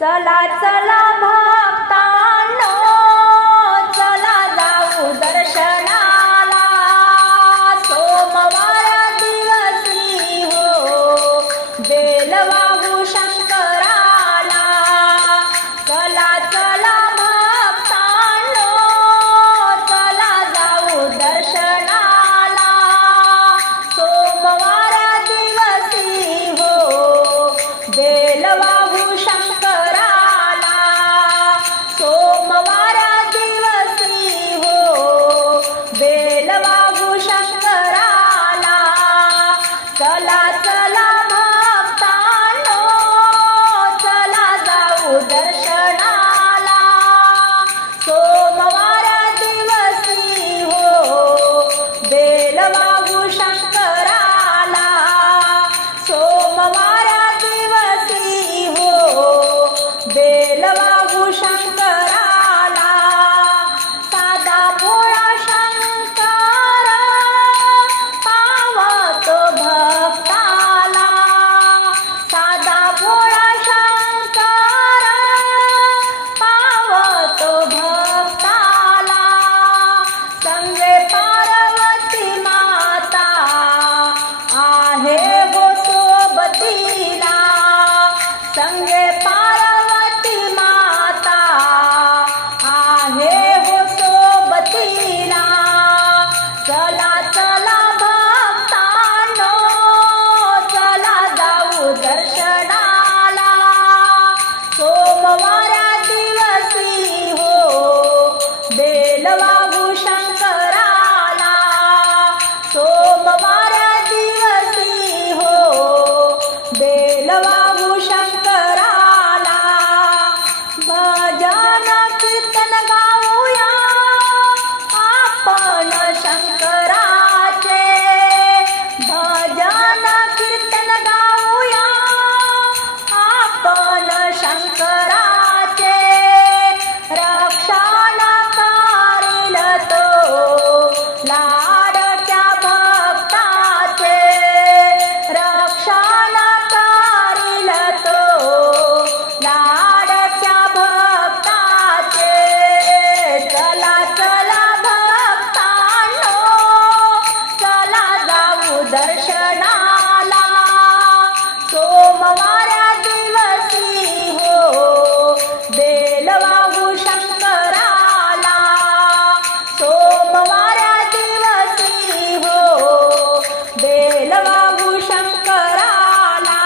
चला चला भक्तांनो, चला जाऊ दर्शनाला, सोमवार दिवसी हो बेल वाहू शंकराला. चला चला भक्तांनो, चला जाऊ दर्शनाला, सोमवार दिवसी हो बेल वाहू शंकराला. सोमवार दिवसी हो बेल वाहू शंकराला. चला चला भक्तांनो, चला जाऊ दर्शनाला, सोमवार दिवसी हो बेल वाहू शंकराला. सोमवार दिवसी हो बेल वाहू शंकराला. साधा भोळा शंकर पावतो भक्ताला, साधा भोळा शंकर पावतो भक्ताला. संगे पार्वती माता आहे हो सोबतीला, संगे पार्वती माता आहे हो सोबतीला. चला चला भक्तांनो, चला जाऊ दर्शनाला, सोमवार दिवसी हो बेल वाहू शंकराला. सोमवार दिवसी हो बेल वाहू शंकराला. भजन कीर्तन गाऊया आपण शंकराचे, भजन कीर्तन गाऊया आपण शंकराचे. रक्षण करील तो लाडक्या भक्ताचे, रक्षण करील तो लाडक्या भक्ताचे. चला चला भक्तांनो, चला जाऊ दर्शनाला, सोमवार दिवसी हो बेल वाहू शंकराला. सोमवार दिवसी हो बेल वाहू शंकराला.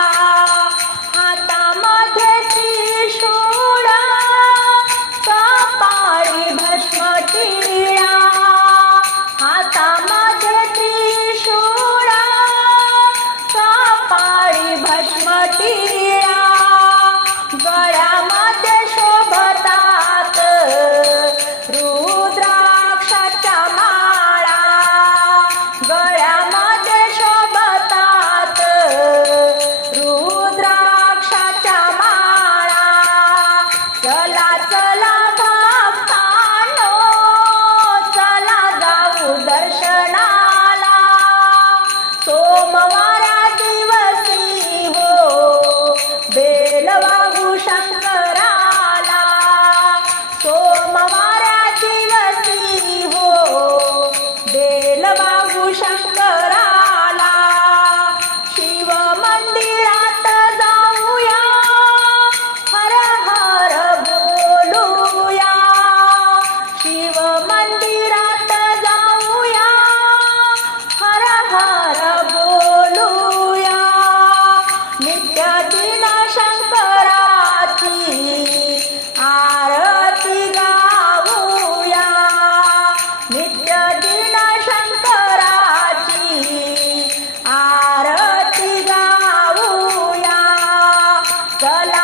हातामध्ये त्रिशूळ, कपाळी भस्म टिळा, हातामध्ये त्रिशूळ, कपाळी भस्म टिळा. गळ्यामध्ये शोभतात रुद्राक्षाच्या माळा, गळ्यामध्ये शोभतात रुद्राक्षाच्या माळा. चला चला भक्तांनो, चला जाऊ दर्शनाला, सोमवार दिवसी हो बेल वाहू शंकराला. सोमवार दिवसी हो बेल वाहू शंकराला. शिव मंदिरात जाऊया, हर हर बोलूया, शिव मंदिरात जाऊया, हर हर बोलूया. नित्य दिन शंकराची आरती गाऊया, नित्य दिन शंकराची आरती गाऊया. चला